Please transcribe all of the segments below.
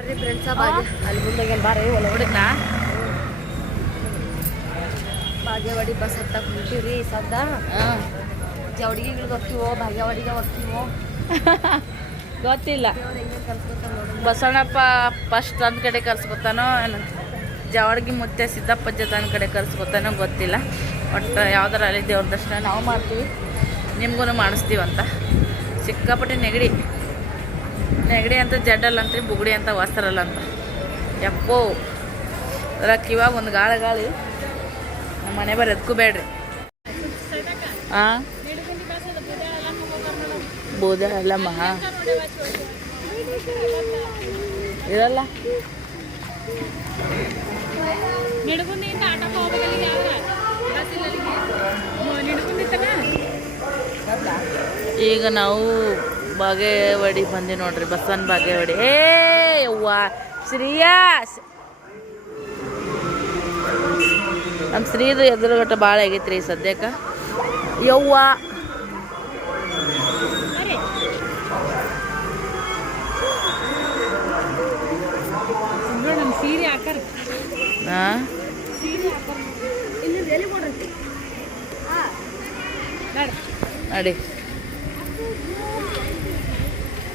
ಅಲ್ಲಿ ಮುಂದೆ ಬಾರಿ ಒಳ ಹುಡುಗ್ನಾ ಭಾಗ್ಯವಾಡಿ ಬಸ್ ಹತ್ತಕ್ಕೆ ಕುಂತೀವ್ರಿ ಸದ್ದ. ಜವಡಿಗೆಗಳಿಗೆ ಹೋಗ್ತೀವೋ ಭಾಗ್ಯವಾಡಿಗೆ ಹೋಗ್ತೀವೋ? ಗೊತ್ತಿಲ್ಲ. ಬಸವಣ್ಣಪ್ಪ ಫಸ್ಟ್ ತನ್ನ ಕಡೆ ಕರ್ಸ್ಕೊತಾನೋ ಏನು ಮುತ್ತೆ ಸಿದ್ದಪ್ಪ ಸಿದ್ದಪ್ಪಜ್ಜ ತನ್ನ ಕಡೆ ಕರ್ಸ್ಕೊತಾನೋ ಗೊತ್ತಿಲ್ಲ. ಒಟ್ಟು ಯಾವ್ದಾರ ಅಲ್ಲಿ ದೇವ್ರ ದರ್ಶನ ನಾವು ಮಾಡ್ತೀವಿ. ನಿಮ್ಗೂ ಮಾಡಿಸ್ತೀವಂತ. ಸಿಕ್ಕಾಪಟ್ಟೆ ನೆಗಡಿ. ನೆಗಡಿ ಅಂತ ಜಡ್ಡಲ್ಲ ಅಂತೀವಿ ಬುಗುಡಿ ಅಂತ ವಸ್ತ್ರಲ್ಲ ಅಂತ. ಎಪ್ಪೋ ಅದಕ್ಕೆ ಇವಾಗ ಒಂದು ಗಾಳಿ ಗಾಳಿ. ನಮ್ಮ ಮನೆ ಬರ ಎದ್ಕೋಬೇಡ್ರಿ ಹಾಂ ಬೋಧ ಅಲ್ಲಮ್ಮ ಇರಲ್ಲ. ಈಗ ನಾವು ಬಾಗೇವಾಡಿ ಬಂದಿ ನೋಡ್ರಿ, ಬಸವನ್ ಬಾಗೇವಾಡಿ. ಏ, ಯವ್ವ ಶ್ರೀಯಾಸ್ ನಮ್ಮ ಶ್ರೀದು ಎದುರುಗಟ್ಟ ಭಾಳ ಆಗೈತ್ರಿ ಸದ್ಯಕ್ಕೆ. ಯವ್ವ. ನೋಡಿ ನಮ್ಮ ಸೀರೆ ಹಾಕರ್ ಹಾ ಇಲ್ಲಿ ಎಲ್ಲಿ ಕೊಡ್ರಿ ಹಾಂ ನೋಡ್ರಿ ನಡಿ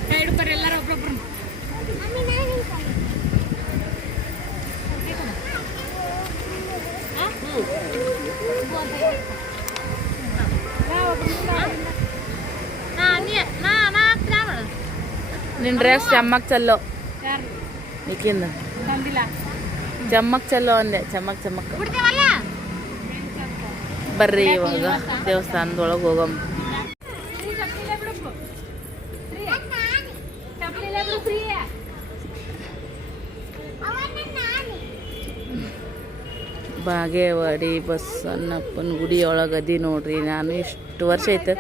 ಕೈ ಹಿಡ್ಕೊರಿ ಎಲ್ಲರೂ ಒಬ್ರೊಬ್ರು ನಿನ್ನ ಡ್ರೆಸ್ ಚಮ್ಮಕ್ ಚಲ್ಲೋ. ನಿಕಿಂದ ಚಮ್ಮಕ್ ಚಲ್ಲೋ ಅಂದೆ ಚಮ್ಮಕ್ ಚಮ್ಮಕ್. ಬರ್ರಿ ಇವಾಗ ದೇವಸ್ಥಾನದೊಳಗೆ ಹೋಗಮ್ಮ ಬಾಗೇವಾಡಿ ಬಸ್ ಅನ್ನಪ್ಪನ ಗುಡಿ ಒಳಗೆ ಅದಿ ನೋಡ್ರಿ. ನಾನು ಇಷ್ಟು ವರ್ಷ ಆಯ್ತು.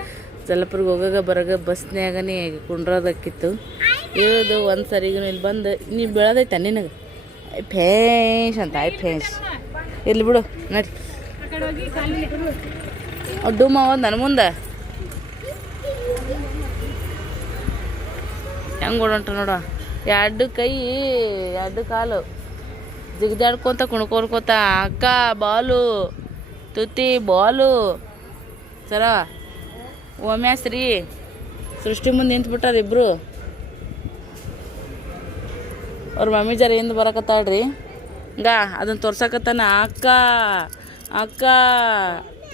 ಜಲಪುರ್ಗೆ ಹೋಗಾಗ ಬರಾಗ ಬಸ್ನ್ಯಾಗನೇ ಕುಂಡ್ರೋದಕ್ಕಿತ್ತು. ಇಳಿದು ಒಂದು ಸರಿಗೂ ಇಲ್ಲಿ ಬಂದು, ನೀವು ಬೀಳೋದೈತೆ ನಿನಗೆ? ಫೇಶ್ ಅಂತ ಆಯ್ ಫೇಶ್ ಇಲ್ಲಿ ಬಿಡು, ನಡಿ. ಡುಮ್ಮ ಒಂದು ನನ್ನ ಮುಂದೆ. ಹೆಂಗೆ ಓಡೋಂಟ ನೋಡ. ಎರಡು ಕೈ, ಎರಡು ಕಾಲು. ಜಿಗ್ದಾಡ್ಕೊಂತ ಕುಣ್ಕೊನ್ಕೋತ ಅಕ್ಕ, ಬಾಲು ತುತಿ ಬಾಲು. ಸರ ಓಮ್ಯಾಸ್ರಿ ಸೃಷ್ಟಿ ಮುಂದೆ ನಿಂತ್ಬಿಟ್ಟಾರ ಇಬ್ರು. ಅವ್ರ ಮಮ್ಮಿ ಜರ ಹಿಂದೆ ಬರಕತ್ತಾಳ್ರಿ. ಗಾ ಅದನ್ನು ತೋರ್ಸಕತ್ತಾನ ಅಕ್ಕ ಅಕ್ಕ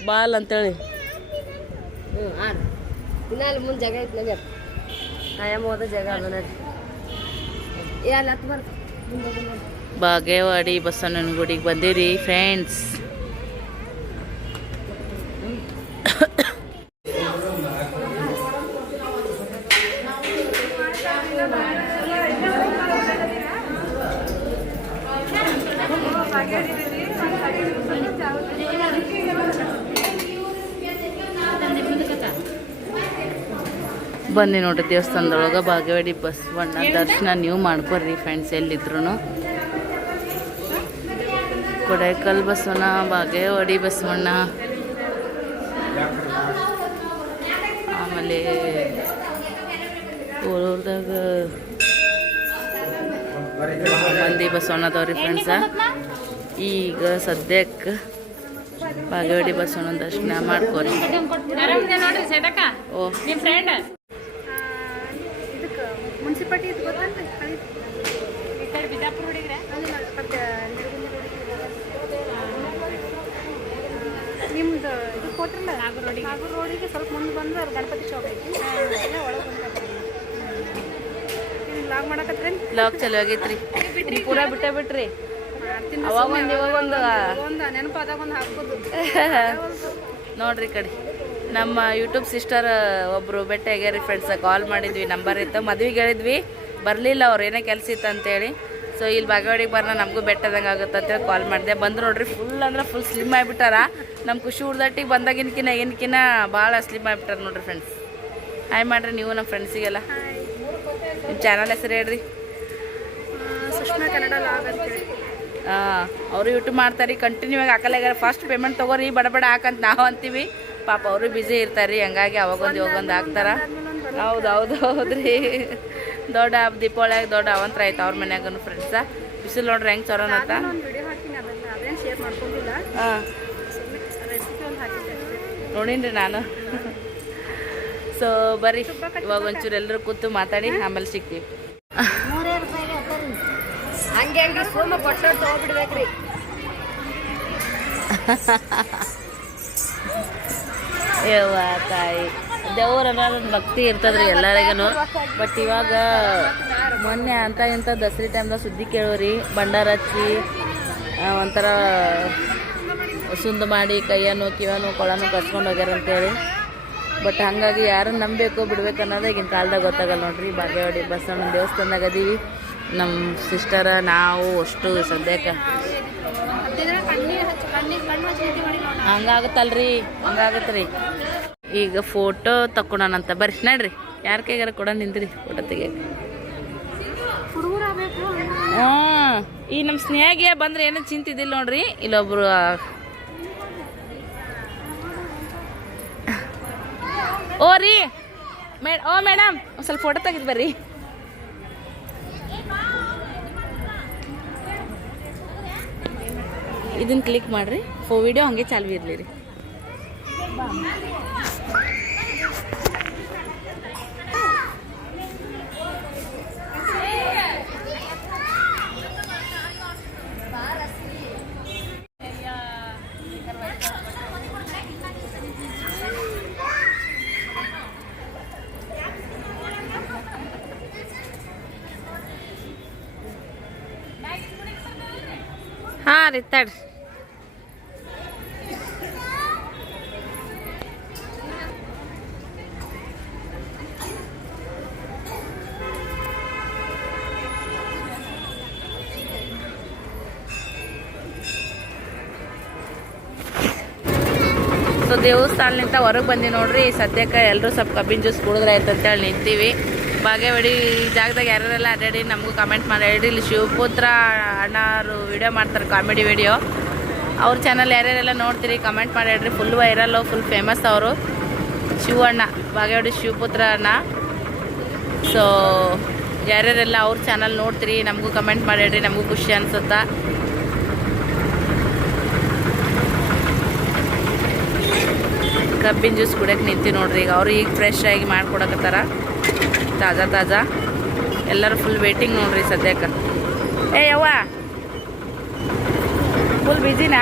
ಬಾಲ್ ಅಂತೇಳಿ. ಮುಂದೆ ಜಾಗ ಐತಿ ನಡಿ ಆಯಮ್ಮ ಹೋದ ಜಾಗ ಅದ ನಡಿ ಬಾಗೇವಾಡಿ ಬಸವಣ್ಣನ ಗುಡಿಗೆ ಫ್ರೆಂಡ್ಸ್ ಬನ್ನಿ ನೋಡ್ರಿ ದೇವಸ್ಥಾನದೊಳಗೆ ಬಾಗೇವಾಡಿ ಬಸವಣ್ಣ ದರ್ಶನ ನೀವು ಮಾಡ್ಕೊಡ್ರಿ ಫ್ರೆಂಡ್ಸ್ ಎಲ್ಲಿದ್ರು ಕೊಡೈಕಲ್ ಬಸವಣ್ಣ ಬಾಗೇವಾಡಿ ಬಸವಣ್ಣ. ಆಮೇಲೆ ಊರೂರ್ದಾಗ ಮಂದಿ ಬಸವಣ್ಣದವ್ರಿ ಫ್ರೆಂಡ್ಸ ಈಗ ಸದ್ಯಕ್ಕೆ ಬಾಗೇವಾಡಿ ಬಸವಣ್ಣ ದರ್ಶನ ಮಾಡ್ಕೊರಿ. ಓ ನಿಮ್ಮ ಫ್ರೆಂಡ್ ಇದಕ್ಕೆ ಮುನ್ಸಿಪಾಲ್ಟಿ ಇದು ಗೊತ್ತಲ್ರಿ ಈ ಕಡೆ ಬಿಜಾಪುರ ಹುಡುಗ್ರೆ ನಿಮ್ದು ಇದು ರೋಡಿಗೆ ನಾಗೂರು ರೋಡಿಗೆ ಸ್ವಲ್ಪ ಮುಂದೆ ಬಂದ್ರೆ ಅವ್ರು ಗಣಪತಿ ಶಾಪ್ ಐತಿ ಒಳಗೆ ಬಂದ್ರೆ ಲಾಗ್ ಮಾಡಕತ್ರೇನು? ಲಾಕ್ ಚಲೋ ಆಗೈತ್ರಿ. ಪೂರಾ ಬಿಟ್ಟ ಬಿಟ್ರಿ. ಅವಾಗ ಒಂದು ಇವಾಗ ಒಂದು ಒಂದು ನೆನಪು ಅದಾಗ ಒಂದು ಹಾಕೋದು ನೋಡ್ರಿ ಕಡೆ ನಮ್ಮ ಯೂಟ್ಯೂಬ್ ಸಿಸ್ಟರ್ ಒಬ್ರು ಭೇಟಿ ಆಗ್ಯಾರಿ ಫ್ರೆಂಡ್ಸ್ ಕಾಲ್ ಮಾಡಿದ್ವಿ ನಂಬರ್ ಇತ್ತು. ಮದ್ವೆಗೆ ಹೇಳಿದ್ವಿ. ಬರಲಿಲ್ಲ ಅವ್ರು ಏನೇ ಕೆಲಸ ಇತ್ತು ಅಂತೇಳಿ. ಸೊ ಇಲ್ಲಿ ಬಾಗವಾಡಿಗೆ ಬರೋಣ ನಮಗೂ ಬೆಟ್ಟದಂಗೆ ಆಗುತ್ತೆ ಅಂತೇಳಿ ಕಾಲ್ ಮಾಡಿದೆ. ಬಂದು ನೋಡ್ರಿ ಫುಲ್ ಅಂದ್ರೆ ಫುಲ್ ಸ್ಲಿಮ್ ಆಗಿಬಿಟ್ಟಾರ. ನಮ್ಮ ಖುಷಿ ಉಳ್ದಟ್ಟಿಗೆ ಬಂದಾಗಿನ್ಕಿನ ಏನಕಿನ ಭಾಳ ಸ್ಲಿಮ್ ಆಗಿಬಿಟ್ಟಾರ ನೋಡ್ರಿ ಫ್ರೆಂಡ್ಸ್ ಹಾಯ್ ಮಾಡ್ರಿ ನೀವು ನಮ್ಮ ಫ್ರೆಂಡ್ಸಿಗೆಲ್ಲ ನಿಮ್ಮ ಚಾನಲ್ ಹೆಸರು ಹೇಳ್ರಿ. ಹಾಂ ಅವರು ಯೂಟ್ಯೂಬ್ ಮಾಡ್ತಾರೆ ಕಂಟಿನ್ಯೂ ಆಗಿ ಹಾಕಲ್ಲ. ಫಸ್ಟ್ ಪೇಮೆಂಟ್ ತೊಗೋರಿ ಬಡ ಬಡ ಹಾಕಂತ ನಾವು ಅಂತೀವಿ. ಪಾಪ ಅವರು ಬ್ಯುಸಿ ಇರ್ತಾರೆ ಹಂಗಾಗಿ ಅವಾಗೊಂದು ಇವಾಗೊಂದು ಹಾಕ್ತಾರ. ಹೌದು ಹೌದು ಹೌದ್ರಿ. ದೊಡ್ಡ ಹಬ್ಬ ದೀಪಾವಳಿಯಾಗ ದೊಡ್ಡ ಅವಂತರ ಆಯ್ತು ಅವ್ರ ಮನ್ಯಾಗನು ಫ್ರೆಂಡ್ಸ ಬಿಸಿಲು ನೋಡ್ರಿ ಹೆಂಗೆ ಚೊರೋನತ್ತ ಹಾಂ. ನೋಡೀನ್ರಿ ನಾನು. ಸೊ ಬರ್ರಿ. ಇವಾಗ ಒಂಚೂರು ಎಲ್ಲರೂ ಕೂತು ಮಾತಾಡಿ ಆಮೇಲೆ ಸಿಗ್ತೀವಿ. ಹಂಗೆ ಹಂಗೆ ಸೋಮ ಪಟ್ಟ ತೊಗೊಬಿಡ್ಬೇಕ್ರಿ ಯವ್ವ ತಾಯಿ. ದೇವ್ರ ಅನ್ನೋದೊಂದು ಭಕ್ತಿ ಇರ್ತದ್ರಿ ಎಲ್ಲರಿಗೂ ಬಟ್ ಇವಾಗ ಮೊನ್ನೆ ಅಂತ ಇಂಥ ದಸರಿ ಟೈಮ್ದಾಗ ಸುದ್ದಿ ಕೇಳೋರಿ ಭಂಡಾರ ಹಚ್ಚಿ ಒಂಥರ ಸುಂದು ಮಾಡಿ ಕೈಯನ್ನು ಕಿವನು ಕೊಳನು ಕಚ್ಕೊಂಡು ಹೋಗ್ಯಾರ ಅಂತೇಳಿ. ಬಟ್ ಹಾಗಾಗಿ ಯಾರನ್ನು ನಂಬಬೇಕು ಬಿಡ್ಬೇಕು ಅನ್ನೋದು ಈಗಿನ ಕಾಲದಾಗ ಗೊತ್ತಾಗಲ್ಲ ನೋಡ್ರಿ. ಬಾಗೇವಾಡಿ ಬಸವಣ್ಣ ದೇವಸ್ಥಾನದಾಗ ಅದೀವಿ ನಮ್ಮ ಸಿಸ್ಟರ ನಾವು ಅಷ್ಟು ಸದ್ಯಕ್ಕೆ. ಹಂಗಾಗತ್ತಲ್ರಿ. ಹಂಗಾಗತ್ರಿ. ಈಗ ಫೋಟೋ ತಕ್ಕೊಳನಂತ ಬರ್ರಿ, ನಡ್ರಿ. ಯಾರ ಕೈಗಾರ ಕೊಡ ನಿಂದ್ರಿ ಫೋಟೋ ತೆಗಿಯಕ್ಕೆ ಹ್ಞೂ. ಈ ನಮ್ಮ ಸ್ನೇಹಿಗೆ ಬಂದ್ರೆ ಏನೋ ಚಿಂತಿದ್ದಿಲ್ಲ ನೋಡ್ರಿ. ಇಲ್ಲೊಬ್ರು ಓ ರೀ, ಮೇ, ಓ ಮೇಡಮ್, ಒಂದು ಸ್ವಲ್ಪ ಫೋಟೋ ತೆಗೆದು ಬರ್ರಿ. ಇದನ್ನ ಕ್ಲಿಕ್ ಮಾಡ್ರಿ. ಫೋ ವಿಡಿಯೋ ಹಂಗೆ ಚಾಲು ಇರಲಿ ರೀ. ಹಾಂ ರೀ, ತಡ್ರಿ. ಸೊ ಹೊರಗೆ ಬಂದಿ ನೋಡ್ರಿ ಸದ್ಯಕ್ಕೆ ಎಲ್ಲರೂ ಸ್ವಲ್ಪ ಕಬ್ಬಿನ ಜ್ಯೂಸ್ ಕುಡಿದ್ರೆ ಆಯ್ತು ಅಂತೇಳಿ ನಿಂತೀವಿ. ಬಾಗೇವಾಡಿ ಜಾಗದಾಗ ಯಾರ್ಯಾರೆಲ್ಲ ಅಡ್ಡಾಡಿ ನಮಗೂ ಕಮೆಂಟ್ ಮಾಡಿ. ಇಲ್ಲಿ ಶಿವಪುತ್ರ ಅಣ್ಣರು ವಿಡಿಯೋ ಮಾಡ್ತಾರೆ ಕಾಮಿಡಿ ವಿಡಿಯೋ ಅವ್ರ ಚಾನಲ್ ಯಾರ್ಯಾರೆಲ್ಲ ನೋಡ್ತೀರಿ ಕಮೆಂಟ್ ಮಾಡಿ ಹೇಳ್ರಿ. ಫುಲ್ ವೈರಲ್ಲು ಫುಲ್ ಫೇಮಸ್ ಅವರು. ಶಿವಣ್ಣ ಬಾಗೇವಾಡಿ ಶಿವಪುತ್ರ ಅಣ್ಣ. ಸೊ ಯಾರ್ಯಾರೆಲ್ಲ ಅವ್ರ ಚಾನಲ್ ನೋಡ್ತೀರಿ, ನಮಗೂ ಕಮೆಂಟ್ ಮಾಡಿ ಹೇಳ್ರಿ. ನಮಗೂ ಖುಷಿ ಅನ್ಸುತ್ತಾ? ಕಬ್ಬಿನ ಜ್ಯೂಸ್ ಕುಡಿಯೋಕೆ ನಿಂತಿ ನೋಡ್ರಿ ಈಗ. ಅವರು ಈಗ ಫ್ರೆಶ್ ಆಗಿ ಮಾಡ್ಕೊಡಕತ್ತಾರ. ತಾಜಾ ತಾಜಾ. ಎಲ್ಲರೂ ಫುಲ್ ವೇಟಿಂಗ್ ನೋಡ್ರಿ ಸದ್ಯಕ್ಕೆ. ಏ ಯವ್ವ. ಫುಲ್ ಬಿಜಿನಾ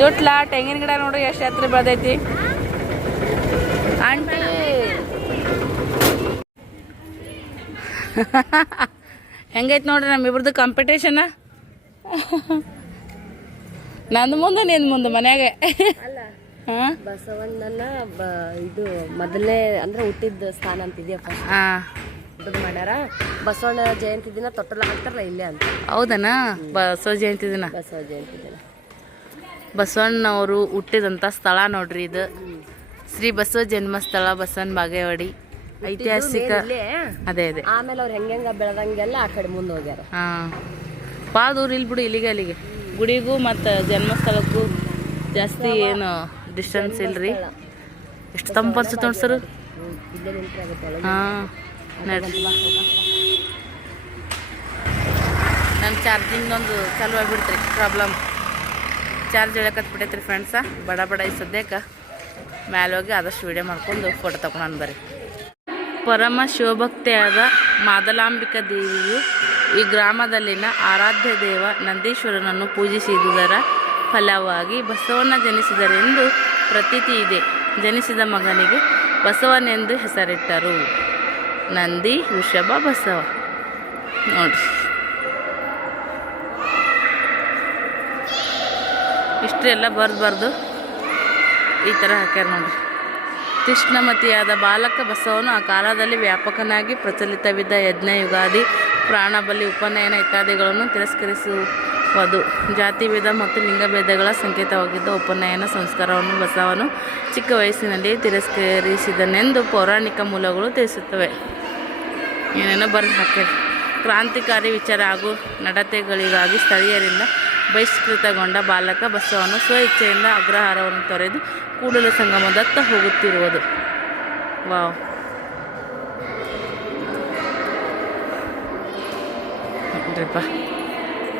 ಜೊಟ್ಲ, ತೆಂಗಿನ ಗಿಡ ನೋಡ್ರಿ ಎಷ್ಟು ಹತ್ರ ಬೆಳ್ದೈತಿ. ಆಂಟಿ. ಹೆಂಗೈತಿ ನೋಡ್ರಿ ನಮ್ಮಿಬ್ರದ್ದು ಕಾಂಪಿಟೇಷನ್ ನಂದು ಮುಂದೆ, ನಿಂದು ಮುಂದೆ ಮನೆಯಾಗೆ. ಬಸವಣ್ಣನ ಇದು ಮೊದಲೇ ಅಂದ್ರೆ ಹುಟ್ಟಿದ ಸ್ಥಾನ ಅಂತ ಇದೆಯಪ್ಪ ಮಾಡ್ಯಾರ? ಬಸವಣ್ಣ ಜಯಂತಿ ದಿನ ತೊಟ್ಟಲ ಹಾಕ್ತಾರಲ್ಲ ಇಲ್ಲೇ ಅಂತ. ಹೌದನಾ? ಬಸವ ಜಯಂತಿ ದಿನ? ಬಸವ ಜಯಂತಿ ದಿನ. ಬಸವಣ್ಣವರು ಹುಟ್ಟಿದಂಥ ಸ್ಥಳ ನೋಡ್ರಿ ಇದು. ಶ್ರೀ ಬಸವ ಜನ್ಮಸ್ಥಳ ಬಸವನ ಬಾಗೇವಾಡಿ. ಐತಿಹಾಸಿಕ ಅದೇ ಅದೇ. ಆಮೇಲೆ ಅವ್ರು ಹೆಂಗ ಬೆಳೆದಂಗೆಲ್ಲ ಆ ಕಡೆ ಮುಂದೆ ಹೋಗ್ಯಾರ. ಹಾಂ. ಭಾಳ ದೂರ ಇಲ್ಲಿ ಬಿಡು ಇಲ್ಲಿಗೆ ಅಲ್ಲಿಗೆ. ಗುಡಿಗೂ ಮತ್ತು ಜನ್ಮಸ್ಥಳಕ್ಕೂ ಜಾಸ್ತಿ ಏನು ಡಿಸ್ಟೆನ್ಸ್ ಇಲ್ರಿ? ಎಷ್ಟು ತಂಪು ಅನ್ಸುತ್ತೆ ನೋಡಿ ಸರ್? ಹಾಂ ನಡ್ರಿ. ನನ್ನ ಚಾರ್ಜಿಂಗ್ ಒಂದು ಚಾಲು ಆಗ್ಬಿಡ್ತ್ರಿ ಪ್ರಾಬ್ಲಮ್. ಚಾರ್ಜ್ ಹೇಳಕತ್ಬಿಟ್ಟೈತ್ರಿ ಫ್ರೆಂಡ್ಸ ಬಡ ಬಡ ಈ ಸದ್ಯಕ್ಕೆ. ಮ್ಯಾಲೆ ಹೋಗಿ ಆದಷ್ಟು ವೀಡಿಯೋ ಮಾಡ್ಕೊಂಡು ಫೋಟೋ ತಗೊಂಡು ಬರ್ರಿ. ಪರಮ ಶಿವಭಕ್ತೆಯಾದ ಮಾದಲಾಂಬಿಕಾ ದೇವಿಯು ಈ ಗ್ರಾಮದಲ್ಲಿನ ಆರಾಧ್ಯ ದೇವ ನಂದೀಶ್ವರನನ್ನು ಪೂಜಿಸಿದುದರ ಫಲವಾಗಿ ಬಸವನ ಜನಿಸಿದರೆಂದು ಪ್ರತೀತಿ ಇದೆ. ಜನಿಸಿದ ಮಗನಿಗೆ ಬಸವನೆಂದು ಹೆಸರಿಟ್ಟರು. ನಂದಿ ವೃಷಭ ಬಸವ. ನೋಡ್ರಿ. ಇಷ್ಟು ಎಲ್ಲ ಬರ್ದು ಈ ಥರ ಹಾಕ್ಯಾರ ನೋಡ್ರಿ. ಕೃಷ್ಣಮತಿಯಾದ ಬಾಲಕ ಬಸವನು ಆ ಕಾಲದಲ್ಲಿ ವ್ಯಾಪಕನಾಗಿ ಪ್ರಚಲಿತವಿದ್ದ ಯಜ್ಞ ಯುಗಾದಿ ಪ್ರಾಣಬಲಿ, ಉಪನಯನ ಇತ್ಯಾದಿಗಳನ್ನು ವಧು. ಜಾತಿಭೇದ ಮತ್ತು ಲಿಂಗಭೇದಗಳ ಸಂಕೇತವಾಗಿದ್ದ ಉಪನಯನ ಸಂಸ್ಕಾರವನ್ನು ಬಸವನು ಚಿಕ್ಕ ವಯಸ್ಸಿನಲ್ಲಿ ತಿರಸ್ಕರಿಸಿದನೆಂದು ಪೌರಾಣಿಕ ಮೂಲಗಳು ತಿಳಿಸುತ್ತವೆ. ಏನೇನೋ ಬರೆದು ಹಾಕಿದೆ ಕ್ರಾಂತಿಕಾರಿ ವಿಚಾರ ಹಾಗೂ ನಡತೆಗಳಿಗಾಗಿ ಸ್ಥಳೀಯರಿಂದ ಬಹಿಷ್ಕೃತಗೊಂಡ ಬಾಲಕ ಬಸವನು ಸ್ವಇಚ್ಛೆಯಿಂದ ಅಗ್ರಹಾರವನ್ನು ತೊರೆದು ಕೂಡಲ ಸಂಗಮದತ್ತ ಹೋಗುತ್ತಿರುವುದು. ವಾವ್.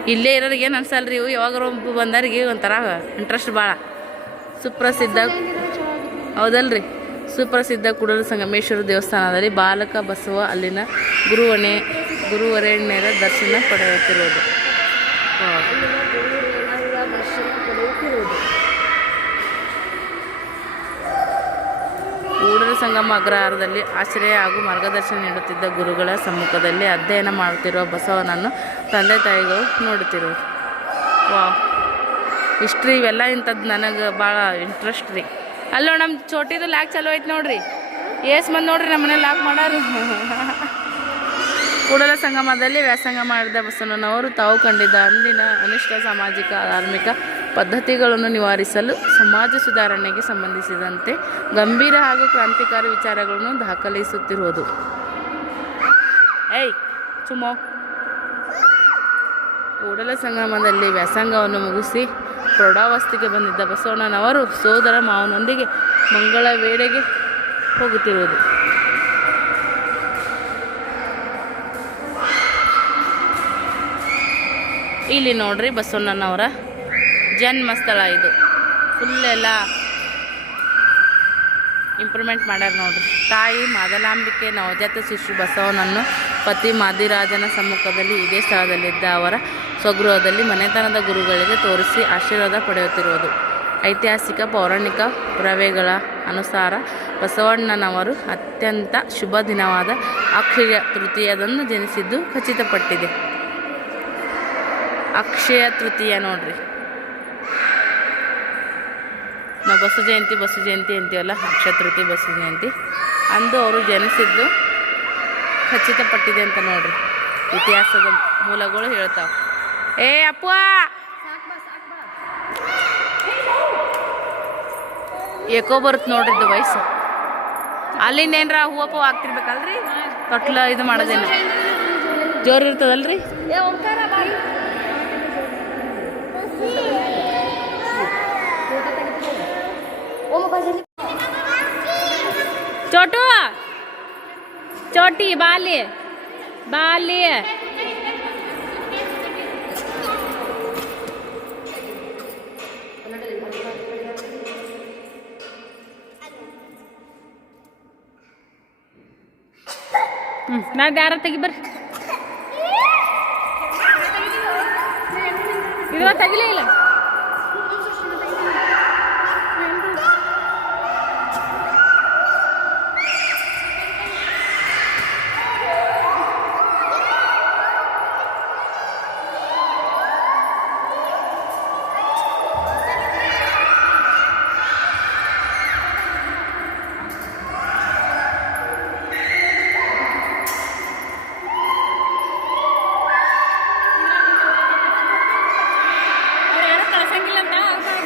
ಇಲ್ಲೇ ಇರೋರಿಗೆ ಏನು ಅನ್ಸಲ್ರಿ ಇವು ಯಾವಾಗಾರ ಬಂದವ್ರಿಗೆ ಒಂಥರ ಇಂಟ್ರೆಸ್ಟ್ ಭಾಳ ಸುಪ್ರಸಿದ್ಧ ಹೌದಲ್ರಿ, ಸುಪ್ರಸಿದ್ಧ ಕೂಡಲ ಸಂಗಮೇಶ್ವರ ದೇವಸ್ಥಾನದಲ್ಲಿ ಬಾಲಕ ಬಸವ ಅಲ್ಲಿನ ಗುರುವಣೆ ಗುರುವರೆಣ್ಯರ. ದರ್ಶನ ಪಡೆಯುತ್ತಿರುವುದು ಕೂಡಲ ಸಂಗಮ ಅಗ್ರಹಾರದಲ್ಲಿ ಆಶ್ರಯ ಹಾಗೂ ಮಾರ್ಗದರ್ಶನ ನೀಡುತ್ತಿದ್ದ ಗುರುಗಳ ಸಮ್ಮುಖದಲ್ಲಿ ಅಧ್ಯಯನ ಮಾಡುತ್ತಿರುವ ಬಸವನನ್ನು ತಂದೆ ತಾಯಿಗಳು ನೋಡುತ್ತಿರುವುದು ವಾವ್. ರೀ ಇವೆಲ್ಲ ಇಂಥದ್ದು ನನಗೆ ಭಾಳ ಇಂಟ್ರೆಸ್ಟ್ ರೀ. ಅಲ್ಲೋ ನಮ್ಮ ಚೋಟಿದು ಲ್ಯಾಕ್ ಚಲೋ ಐತೆ ನೋಡ್ರಿ. ಏಸ್ ಬಂದು ನೋಡ್ರಿ ನಮ್ಮ ಮನೇಲಿ ಲಾಕ್ ಮಾಡಾರ. ಕೂಡಲ ಸಂಗಮದಲ್ಲಿ ವ್ಯಾಸಂಗ ಮಾಡಿದ ಬಸವಣ್ಣನವರು ತಾವು ಕಂಡಿದ್ದ ಅಂದಿನ ಅನಿಷ್ಟ ಸಾಮಾಜಿಕ, ಧಾರ್ಮಿಕ ಪದ್ಧತಿಗಳನ್ನು ನಿವಾರಿಸಲು ಸಮಾಜ ಸುಧಾರಣೆಗೆ ಸಂಬಂಧಿಸಿದಂತೆ ಗಂಭೀರ ಹಾಗೂ ಕ್ರಾಂತಿಕಾರಿ ವಿಚಾರಗಳನ್ನು ದಾಖಲಿಸುತ್ತಿರುವುದು. ಏಯ್, ಸುಮೋ. ಕೂಡಲ ಸಂಗಮದಲ್ಲಿ ವ್ಯಾಸಂಗವನ್ನು ಮುಗಿಸಿ ಪ್ರೌಢಾವಸ್ಥೆಗೆ ಬಂದಿದ್ದ ಬಸವಣ್ಣನವರು ಸೋದರ ಮಾವನೊಂದಿಗೆ ಮಂಗಳ ವೇಳೆಗೆ ಹೋಗುತ್ತಿರುವುದು. ಇಲ್ಲಿ ನೋಡ್ರಿ ಬಸವಣ್ಣನವರ ಜನ್ಮಸ್ಥಳ ಇದು. ಫುಲ್ ಎಲ್ಲ ಇಂಪ್ರೂವ್ಮೆಂಟ್ ಮಾಡ್ಯಾರ ನೋಡ್ರಿ. ತಾಯಿ ಮಾದಲಾಂಬಿಕೆ ನವಜಾತ ಶಿಶು ಬಸವನನ್ನು ಪತಿ ಮಾದಿರಾಜನ ಸಮ್ಮುಖದಲ್ಲಿ ಇದೇ ಸ್ಥಳದಲ್ಲಿದ್ದ ಅವರ ಸ್ವಗೃಹದಲ್ಲಿ ಮನೆತನದ ಗುರುಗಳಿಗೆ ತೋರಿಸಿ ಆಶೀರ್ವಾದ ಪಡೆಯುತ್ತಿರುವುದು. ಐತಿಹಾಸಿಕ ಪೌರಾಣಿಕ ಪುರಾವೆಗಳ ಅನುಸಾರ ಬಸವಣ್ಣನವರು ಅತ್ಯಂತ ಶುಭ ದಿನವಾದ ಅಕ್ಷಯ ತೃತೀಯದನ್ನು ಜನಿಸಿದ್ದು ಖಚಿತಪಟ್ಟಿದೆ. ಅಕ್ಷಯ ತೃತೀಯ ನೋಡ್ರಿ. ನಾವು ಬಸವ ಜಯಂತಿ ಬಸವ ಜಯಂತಿ ಅಂತೀವಲ್ಲ, ಅಕ್ಷಯ ತೃತೀಯ ಬಸವ ಜಯಂತಿ. ಅಂದು ಅವರು ಜನಿಸಿದ್ದು ಖಚಿತಪಟ್ಟಿದೆ ಅಂತ ನೋಡ್ರಿ. ಇತಿಹಾಸದ ಮೂಲಗಳು ಹೇಳ್ತಾವ. ಏ, ಅಪ್ಪ! ಏಕೋ ಬರುತ್ತೆ ನೋಡ್ರಿ ಇದು ವಯಸ್ಸು. ಅಲ್ಲಿಂದ ಏನ್ರ ಹೂವಪ್ಪ ಆಗ್ತಿರ್ಬೇಕಲ್ರಿ ತೊಟ್ಲ ಇದು ಮಾಡೋದೇನು? ಜೋರು ಇರ್ತದಲ್ರಿ ಏ ಓಂಕಾರ ಬಾರಿ ಓಮ ಬಾಜಲಿ ಚೋಟು ಚೋಟಿ ಬಾಲಿ ಬಾಲಿ ಹ್ಞೂ ನಾನು ಯಾರ ತೆಗಿ ಬರ್ರಿ ಇದು ತೆಗಿಲೇ ಇಲ್ಲ.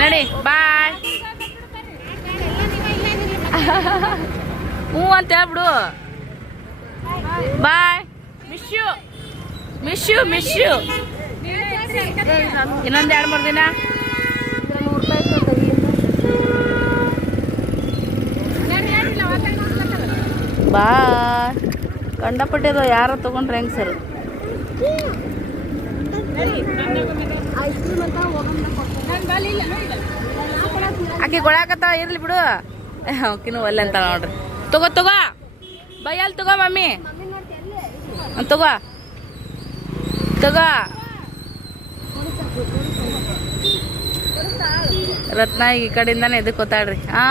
ನಡಿ ಬಾಯ್. ಹ್ಞೂ ಅಂತ ಹೇಳ್ಬಿಡು. ಬಾಯ್. ಮಿಶ್ಯು ಮಿಶ್ಯು ಮಿಶ್ಯು ಇನ್ನೊಂದು ಎರಡು ಮೂರು ದಿನ. ಬಾಯ್. ಕಂಡಪಟ್ಟಿದ ಯಾರ ತಗೊಂಡ್ರೆ ಹೆಂಗೆ ಸರ್? ಆಕೆ ಕೊಳಕತ್ತ ಇರ್ಲಿ ಬಿಡು. ಆಕಿನೂ ಒಲ್ಲೆ ಅಂತ ನೋಡ್ರಿ. ತಗೋ ತಗೋ. ಬೈಯಲ್ ತಗೋ ಮಮ್ಮಿ. ತಗೋ. ತಗೋ. ರತ್ನ ಈ ಕಡೆಯಿಂದಾನೆ ಎದಕ್ಕೆ ಗೊತ್ತಾಡ್ರಿ ಆ,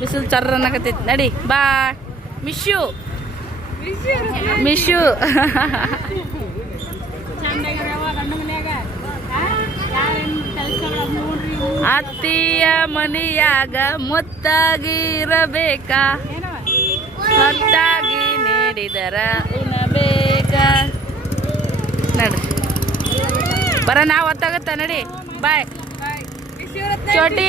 ಬಿಸಿಲು ಚರ್ರ ಅನ್ನಕತ್ತೈತಿ. ನಡಿ, ಬಾ. ಮಿಶು. ಮಿಶು ಅತ್ತಿಯ ಮನೆಯಾಗ ಮುತ್ತಾಗಿರಬೇಕ ಹೊತ್ತಾಗಿ ನೀಡಿದರ ಉಣಬೇಕ? ನಡಿ. ಬರ ನಾವು ಹೊತ್ತಾಗತ್ತ ನಡಿ. ಬಾಯ್. ಚೋಟಿ.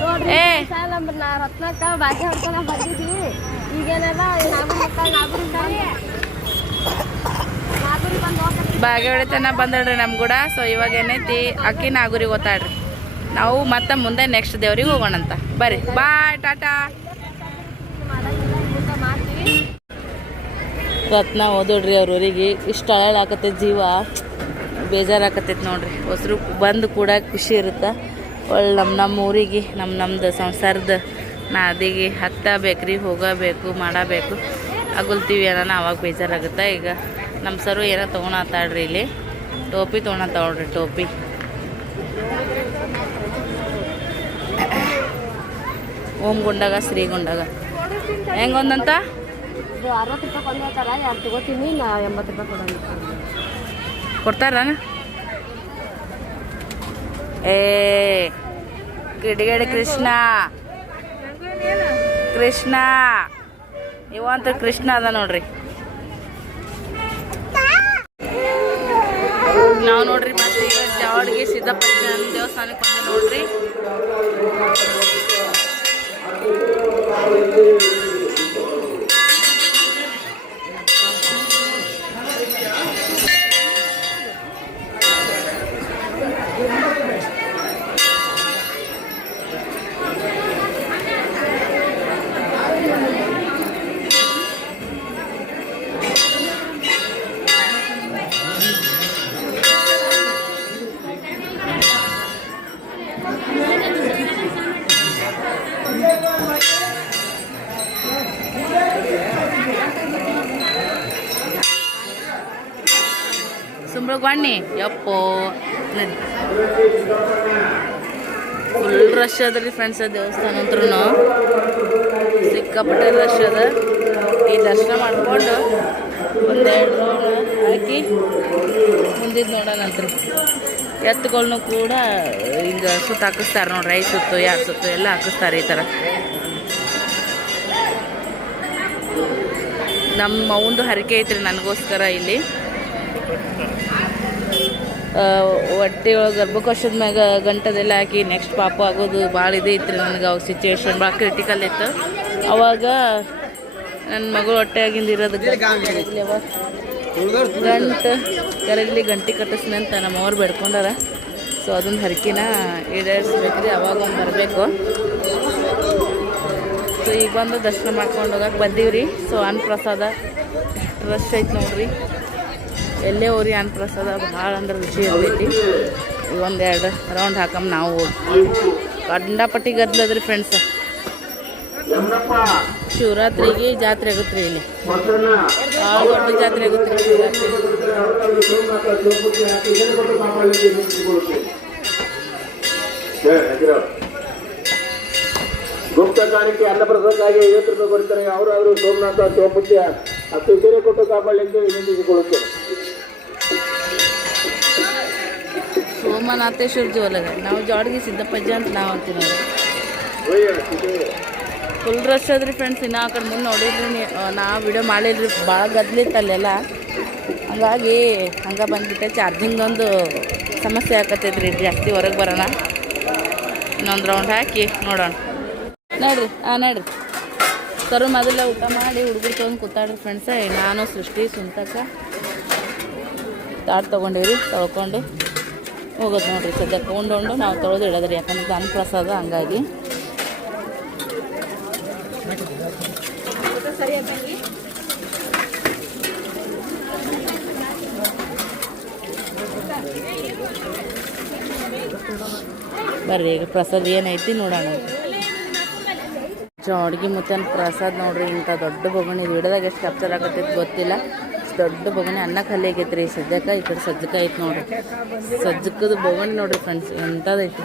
ನೋಡ್ರಿ. ಸಾಲ ನಾ ರತ್ನಕ್ಕ ಬಾಕಿ ಹೊಡ್ಕೊಂಡ ಬಂದಿದ್ವಿ ಈಗೇನದ ನಾಗೂರ್ ನಾಗೂರ್ ಬಂದಳ್ರಿ ನಮ್ ಕೂಡ ಸೊ ಇವಾಗ ಏನೈತಿ? ಅಕ್ಕಿ ನಾಗೂರಿಗೆ ಗೊತ್ತಾಡ್ರಿ ನಾವು ಮತ್ತೆ ಮುಂದೆ ನೆಕ್ಸ್ಟ್ ದೇವ್ರಿಗೆ ಹೋಗೋಣಂತ. ಬರ್ರಿ. ಬಾಯ್ ಟಾಟಾ. ರತ್ನ ಓದೋಡ್ರಿ ಅವ್ರ ಊರಿಗೆ. ಇಷ್ಟು ಅಳಲಾಕತ್ತೈತಿ ಜೀವ. ಬೇಜಾರಾಕತ್ತೈತಿ ನೋಡ್ರಿ. ಹೊಸರು ಬಂದು ಕೂಡ ಖುಷಿ ಇರುತ್ತೆ? ಒಳ್ಳೆ ನಮ್ಮ ನಮ್ಮ ಊರಿಗೆ ನಮ್ಮ ನಮ್ಮದು ಸಂಸಾರದ ನಾದಿಗೆ ಹತ್ತಬೇಕು ರೀ ಹೋಗಬೇಕು ಮಾಡಬೇಕು. ಅಗುಲ್ತೀವಿ ಅನ್ನೋ ಅವಾಗ ಬೇಜಾರಾಗುತ್ತೆ ಈಗ? ನಮ್ಮ ಸರು ಏನೋ ತೊಗೊಳತ್ತಾಳ್ರಿ ಇಲ್ಲಿ. ಟೋಪಿ ತೊಗೊಳತ್ತಾವ್ರಿ ಟೋಪಿ. ಓಂ ಗುಂಡಾಗ ಶ್ರೀ ಗುಂಡಾಗ. ಹೆಂಗೊಂದಂತ? ಒಂದಂತ ಅರವತ್ತು ರೂಪಾಯಿ ಕೊಂಡ್ತಾರ ಯಾರು ತಗೋತೀನಿ ನಾ ಎಂಬತ್ತು ರೂಪಾಯಿ ಕೊಡೋಣ. ಕೊಡ್ತಾರ ಏ, ಕಿಡಿಗೇಡಿ ಕೃಷ್ಣ. ಕೃಷ್ಣ. ಇವಂತ ಕೃಷ್ಣ ಅದ ನೋಡ್ರಿ. ನಾವು ನೋಡ್ರಿ ಮತ್ತೆ ಈಗ ಜಾವಡ್ಗಿ ಸಿದ್ದಪ್ಪ ದೇವಸ್ಥಾನಕ್ಕೆ ಬಂದು ನೋಡ್ರಿ. ಸುಂಬಳಗೊಣ್ಣಿ ಪೋ ಫುಲ್ ರಶ್ ಅದ ರೀ ಫ್ರೆಂಡ್ಸ್ ದೇವಸ್ಥಾನ ಅಂತೂ ಸಿಕ್ಕಾಪಟ್ಟೆ ರಶ್ ಅದ. ಈ ದರ್ಶನ ಮಾಡ್ಕೊಂಡು ಒಂದೆರಡು ರೌಂಡ್ ಹಾಕಿ ಮುಂದಿದ್ದು ನೋಡೋಣಂತ್ರಿ ಎತ್ತುಗಳ್ನು ಕೂಡ ಹಿಂಗೆ ಸುತ್ತ ಹಾಕಿಸ್ತಾರೆ ನೋಡ್ರಿ, ಐದು ಸುತ್ತು ಯಾರು ಸುತ್ತು ಎಲ್ಲ ಹಾಕಿಸ್ತಾರೆ ಈ ಥರ ನಮ್ಮ ಒಂದು ಹರಕೆ ಐತ್ರಿ ನನಗೋಸ್ಕರ ಇಲ್ಲಿ. ಹೊಟ್ಟೆ ಒಳಗೆ ಗರ್ಭಕೋಶದ ಮ್ಯಾಗ ಗಂಟದೆಲ್ಲ ಹಾಕಿ ನೆಕ್ಸ್ಟ್ ಪಾಪ ಆಗೋದು ಭಾಳ ಇದು ರೀ ನನಗೆ ಅವಾಗ ಸಿಚುವೇಶನ್ ಭಾಳ ಕ್ರಿಟಿಕಲ್ ಇತ್ತು. ಅವಾಗ ನನ್ನ ಮಗಳು ಹೊಟ್ಟೆಯಾಗಿಂದ ಇರೋದು ಗಂಟು ಕರಗಲಿ ಗಂಟಿ ಕಟ್ಟಿಸ್ನಿ ಅಂತ ನಮ್ಮ ಅವ್ರು ಬೆಡ್ಕೊಂಡಾರ. ಸೊ ಅದೊಂದು ಹರಕಿನ ಈಡೇರಿಸ್ಬೇಕ್ರಿ, ಅವಾಗ ಒಂದು ಬರಬೇಕು. ಸೊ ಈಗ ಬಂದು ದರ್ಶನ ಮಾಡ್ಕೊಂಡು ಹೋಗಕ್ಕೆ ಬಂದೀವ್ರಿ. ಸೊ ಅನ್ನಪ್ರಸಾದ ರಶ್ ಐತೆ ನೋಡ್ರಿ. ಎಲ್ಲೇ ಹೋರಿ ಅನ್ನಪ್ರಸಾದ ಭಾಳ ಅಂದ್ರೆ ರುಚಿ ಇರ್ತೈತಿ ಒಂದೆರಡು ರೌಂಡ್ ಹಾಕಮ್ ನಾವು ಕಂಡಪಟ್ಟಿ ಗದ್ಲದ್ರಿ ಫ್ರೆಂಡ್ಸ್ ಶಿವರಾತ್ರಿಗೆ ಜಾತ್ರೆ ಆಗುತ್ತೆ ರೀ ಇಲ್ಲಿ ಭಾಳ ದೊಡ್ಡ ಜಾತ್ರೆ ಆಗುತ್ತೆ ರೀ ಶಿವರಾತ್ರಿ. ಗುಪ್ತ ಕಾಣಿಕೆ ಅನ್ನಪ್ರಸಾದಕ್ಕಾಗಿ ಐವತ್ತು ರೂಪಾಯಿ ಕೊಡ್ತಾರೆ. ಅವರಾದರೂ ಸೋಮನಾಥ ಶಿವಪುತ್ಯ ಹತ್ತು ಸೀರೆ ಕೊಟ್ಟು ಕಾಪಾಡಲೆಂದು ವಿನಂತಿಸಿಕೊಳ್ಳುತ್ತೇನೆ. ಸೋಮನಾಥೇಶ್ವರ ಜೋಲಗ ನಾವು ಜಾಡ್ಗಿ ಸಿದ್ದಪ್ಪಜ್ಜ ಅಂತ ನಾವು ಅಂತೀವಿ ನೋಡಿ. ಫುಲ್ ರಶ್ ಅದ್ರಿ ಫ್ರೆಂಡ್ಸ್ ಇನ್ನೂ ಆ ಕಡೆ ಮುಂದೆ ನೋಡಿದ್ರಿ ನೀ ನಾ ವಿಡಿಯೋ ಮಾಡಿಲ್ರಿ ಭಾಳ ಗದ್ಲಿತ್ತು ಅಲ್ಲೆಲ್ಲ ಹಂಗಾಗಿ ಹಂಗೆ ಬಂದ್ಬಿಟ್ಟೆ. ಚಾರ್ಜಿಂಗ್ ಒಂದು ಸಮಸ್ಯೆ ಆಕತ್ತೈತ್ರಿ. ಜಾಸ್ತಿ ಹೊರಗೆ ಬರೋಣ. ಇನ್ನೊಂದು ರೌಂಡ್ ಹಾಕಿ ನೋಡೋಣ. ನೋಡ್ರಿ ಹಾಂ ನೋಡ್ರಿ. ಸರು ಮೊದಲ ಊಟ ಮಾಡಿ ಹುಡುಗರು ತೊಗೊಂಡು ಕೂತಾಡ್ರಿ ಫ್ರೆಂಡ್ಸ ನಾನು ಸೃಷ್ಟಿ, ಸುಂತಕ. ತಾಟ್ ತೊಗೊಂಡಿವ್ರಿ, ತೊಳ್ಕೊಂಡು. ಹೋಗೋದು ನೋಡ್ರಿ, ಸದ್ಯಕ್ಕೆ ಉಂಡು ನಾವು ತೊಳೆದು ಇಡೋದ್ರಿ, ಯಾಕಂದ್ರೆ ಅನ್ನಪ್ರಸಾದ ಹಂಗಾಗಿ. ಬರ್ರಿ, ಈಗ ಪ್ರಸಾದ ಏನೈತಿ ನೋಡೋಣ. ಅಡುಗೆ ಮುತ್ತನ ಪ್ರಸಾದ ನೋಡ್ರಿ, ಇಂಥ ದೊಡ್ಡ ಬೊಗಣಿ ಇದು ಹಿಡ್ದಾಗ ಎಷ್ಟು ಕ್ಯಾಪ್ಚರ್ ಆಗತ್ತೈತಿ ಗೊತ್ತಿಲ್ಲ. ದೊಡ್ಡ ಬೊಗಣಿ ಅನ್ನ ಖಾಲಿ ಆಗೈತೆ ರೀ. ಸದ್ಯಕ್ಕೆ ಈ ಕಡೆ ಸಜ್ಜಕ ಐತೆ ನೋಡ್ರಿ. ಸಜ್ಜಕದ ಬೊಗಣಿ ನೋಡ್ರಿ ಫ್ರೆಂಡ್ಸ್ ಎಂಥದೈತಿ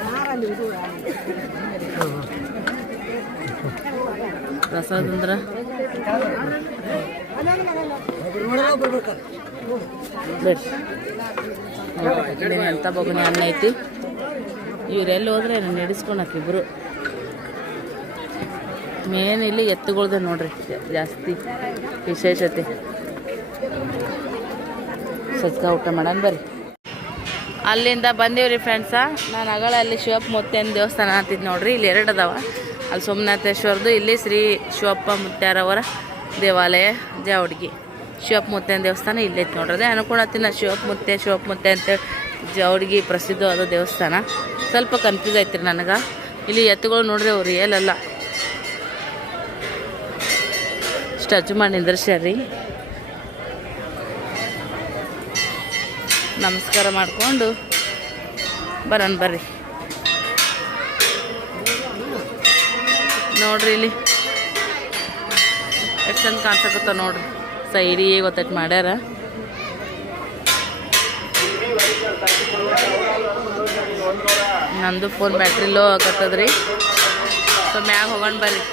ಪ್ರಸಾದ ಅಂದ್ರೆ? ಎಂಥ ಬೊಗಣಿ ಅನ್ನ ಐತಿ. ಇವರೆಲ್ಲಿ ಹೋದ್ರೆ ನಡೆಸ್ಕೊಳಕ್ಕೆ ಇಬ್ಬರು ಮೇನ್ ಇಲ್ಲಿ ಎತ್ತುಗಳ್ದೆ ನೋಡ್ರಿ, ಜಾಸ್ತಿ ವಿಶೇಷತೆ. ಸಜ್ಕ ಊಟ ಮಾಡೋಣ ಬರ್ರಿ. ಅಲ್ಲಿಂದ ಬಂದೀವ್ರಿ ಫ್ರೆಂಡ್ಸ ನಾನು ಅಗಳ ಅಲ್ಲಿ ಶಿವಪ್ಪ ಮುತ್ತೇನ ದೇವಸ್ಥಾನ ಅಂತಿದ್ದು ನೋಡ್ರಿ, ಇಲ್ಲಿ ಎರಡು ಅದಾವ. ಅಲ್ಲಿ ಸೋಮನಾಥೇಶ್ವರದು, ಇಲ್ಲಿ ಶ್ರೀ ಶಿವಪ್ಪ ಮುತ್ತಾರವರ ದೇವಾಲಯ ಜಾವಡ್ಗಿ ಶಿವಪ್ಪ ಮುತ್ತೇನ ದೇವಸ್ಥಾನ ಇಲ್ಲೈತೆ ನೋಡ್ರಿ. ಅನ್ಕೊಳತ್ತೀನಿ ಶಿವಪ್ಪ ಮುತ್ತೆ ಶಿವಪ್ಪ ಮುತ್ತೆ ಅಂತೇಳಿ ಜಾವಡ್ಗಿ ಪ್ರಸಿದ್ಧವಾದ ದೇವಸ್ಥಾನ. ಸ್ವಲ್ಪ ಕನ್ಫ್ಯೂಸ್ ಐತ್ರಿ ನನಗೆ. ಇಲ್ಲಿ ಎತ್ತುಗಳು ನೋಡ್ರಿ ಅವ್ರು ಅಲ್ಲ. ಸ್ಟ್ಯಾಚು ಮಾಡಿ ನಿಂದ್ರಸ್ಯಾರ್ರಿ. ನಮಸ್ಕಾರ ಮಾಡಿಕೊಂಡು ಬರೋಣ ಬರ್ರಿ. ನೋಡ್ರಿ ಇಲ್ಲಿ. ಎಷ್ಟು ಚಂದ ಕಾಣ್ಸಕತ್ತಾವ ನೋಡ್ರಿ. ಸೈರಿ ಗೊತ್ತೈತೆ ಮಾಡ್ಯಾರ. ನಂದು ಫೋನ್ ಬ್ಯಾಟ್ರಿ ಲೋ ಆಗತ್ತದ್ರಿ. ಸೊ ಮ್ಯಾಗ ಹೋಗೋಣ ಬರ್ರಿ.